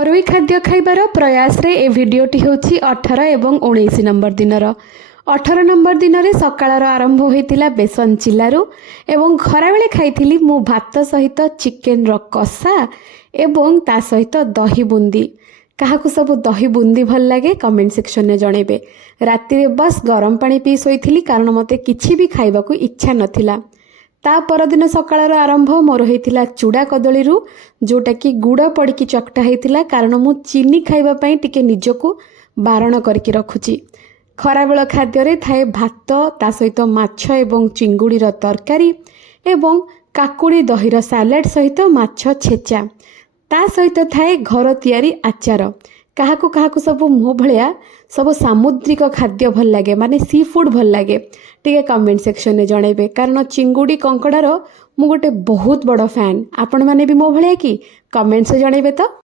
घरोई खाद्य खाइबार प्रयास रे ए भिडियोटी होछि 18 एवं 19 नंबर दिनर। 18 नंबर दिन में सकाळर आरंभ होइतिला बेसन चिल्लारू एवं खराबेले खाइथिली मु भात सहित चिकेन रो कषा एवं ता सहित दही बुंदी। काहाकु सब दही बुंदी भल लागे कमेंट सेक्शन में जनइबे। राति बस गरम पानी पी सोइथिली कारण मते किछि भी खाइबाकू इच्छा नथिला। ता परदिन सकाळर आरंभ मोर होइतिला चूड़ा कदली रु जोटा कि गुड़ पड़की चकटा होइतिला कारण मु चीनी खाइबा पई टिके निजको बारण करके रखुची। खराबेल खाद्य रे थाए भात ता सहित माछ एवं चिंगुड़ीर तरकारी एवं काकुड़ी दहीर सालाड सहित माछ छेचा ता सहित थाए घर तियारी आचार। काहाकु काहाकु सब मो भलिया सब सामुद्रिक खाद्य भल लागे माने सी फूड भल लागे टिके कमेंट सेक्शन में जनइबे। कारण चिंगुड़ी कंकड़ार मु गोटे बहुत बड़ फैन। आपण माने भी मो भलिया कि कमेंट से जनइबे तो।